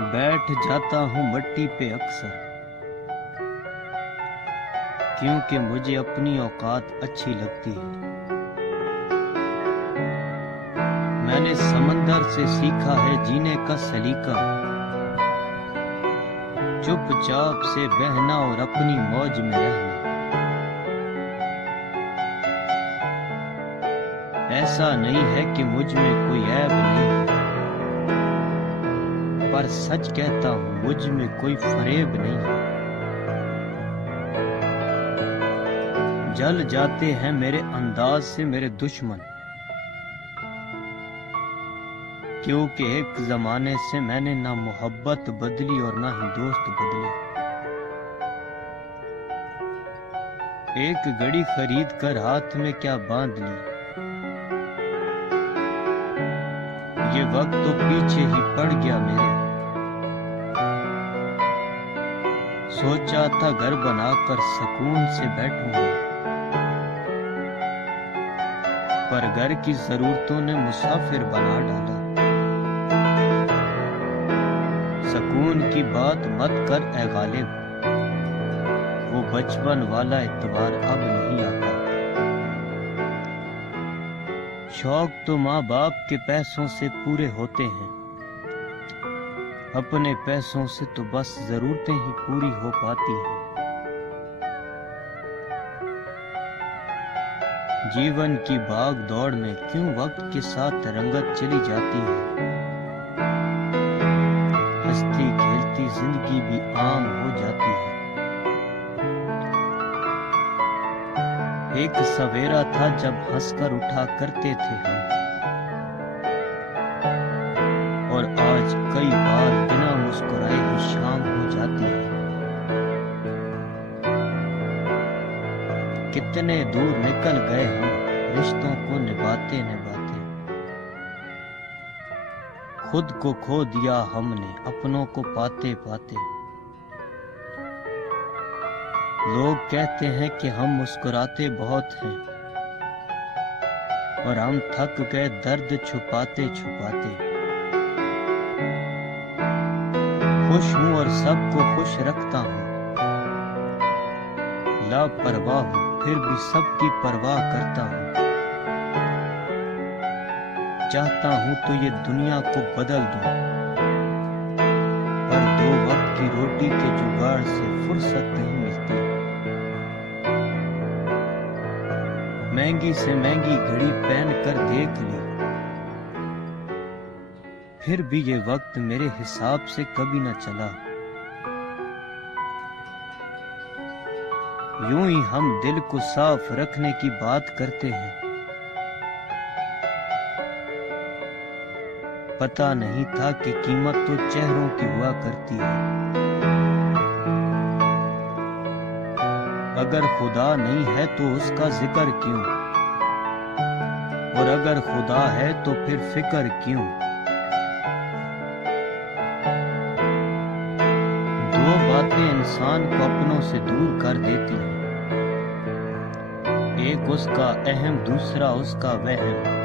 بیٹھ جاتا ہوں مٹی پہ اکثر، کیونکہ مجھے اپنی اوقات اچھی لگتی ہے۔ میں نے سمندر سے سیکھا ہے جینے کا سلیقہ، چپ چاپ سے بہنا اور اپنی موج میں رہنا۔ ایسا نہیں ہے کہ مجھ میں کوئی عیب نہیں ہے، پر سچ کہتا ہوں مجھ میں کوئی فریب نہیں ہے۔ جل جاتے ہیں میرے انداز سے میرے دشمن، کیونکہ ایک زمانے سے میں نے نہ محبت بدلی اور نہ ہی دوست بدلے۔ ایک گھڑی خرید کر ہاتھ میں کیا باندھ لی، یہ وقت تو پیچھے ہی پڑ گیا میرے۔ سوچا تھا گھر بنا کر سکون سے بیٹھوں گا، پر گھر کی ضرورتوں نے مسافر بنا ڈالا۔ سکون کی بات مت کر اے غالب، وہ بچپن والا اعتبار اب نہیں آتا۔ شوق تو ماں باپ کے پیسوں سے پورے ہوتے ہیں، اپنے پیسوں سے تو بس ضرورتیں ہی پوری ہو پاتی ہیں۔ جیون کی بھاگ دوڑ میں کیوں وقت کے ساتھ رنگت چلی جاتی ہے، ہنستی کھیلتی زندگی بھی عام ہو جاتی ہے۔ ایک سویرا تھا جب ہنس کر اٹھا کرتے تھے ہم، اور آج کئی بار بنا مسکرائے ہی شام ہو جاتی ہے۔ کتنے دور نکل گئے ہم رشتوں کو نبھاتے نبھاتے، خود کو کھو دیا ہم نے اپنوں کو پاتے پاتے۔ لوگ کہتے ہیں کہ ہم مسکراتے بہت ہیں، اور ہم تھک گئے درد چھپاتے چھپاتے۔ خوش ہوں اور سب کو خوش رکھتا ہوں، لاپرواہ ہوں پھر بھی سب کی پرواہ کرتا ہوں۔ چاہتا ہوں تو یہ دنیا کو بدل دوں، پر دو وقت کی روٹی کے جگاڑ سے فرصت نہیں ملتی۔ مہنگی سے مہنگی گھڑی پہن کر دیکھ لی، پھر بھی یہ وقت میرے حساب سے کبھی نہ چلا۔ یوں ہی ہم دل کو صاف رکھنے کی بات کرتے ہیں، پتہ نہیں تھا کہ قیمت تو چہروں کی ہوا کرتی ہے۔ اگر خدا نہیں ہے تو اس کا ذکر کیوں، اور اگر خدا ہے تو پھر فکر کیوں۔ دو باتیں انسان کو اپنوں سے دور کر دیتی ہیں، ایک اس کا اہم، دوسرا اس کا وہم۔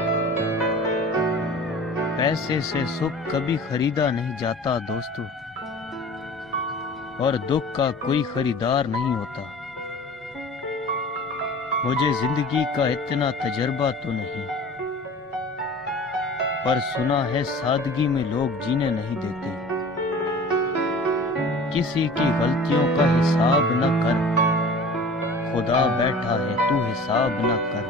پیسے سے سکھ کبھی خریدا نہیں جاتا دوستو، اور دکھ کا کوئی خریدار نہیں ہوتا۔ مجھے زندگی کا اتنا تجربہ تو نہیں، پر سنا ہے سادگی میں لوگ جینے نہیں دیتے۔ کسی کی غلطیوں کا حساب نہ کر، خدا بیٹھا ہے تو حساب نہ کر۔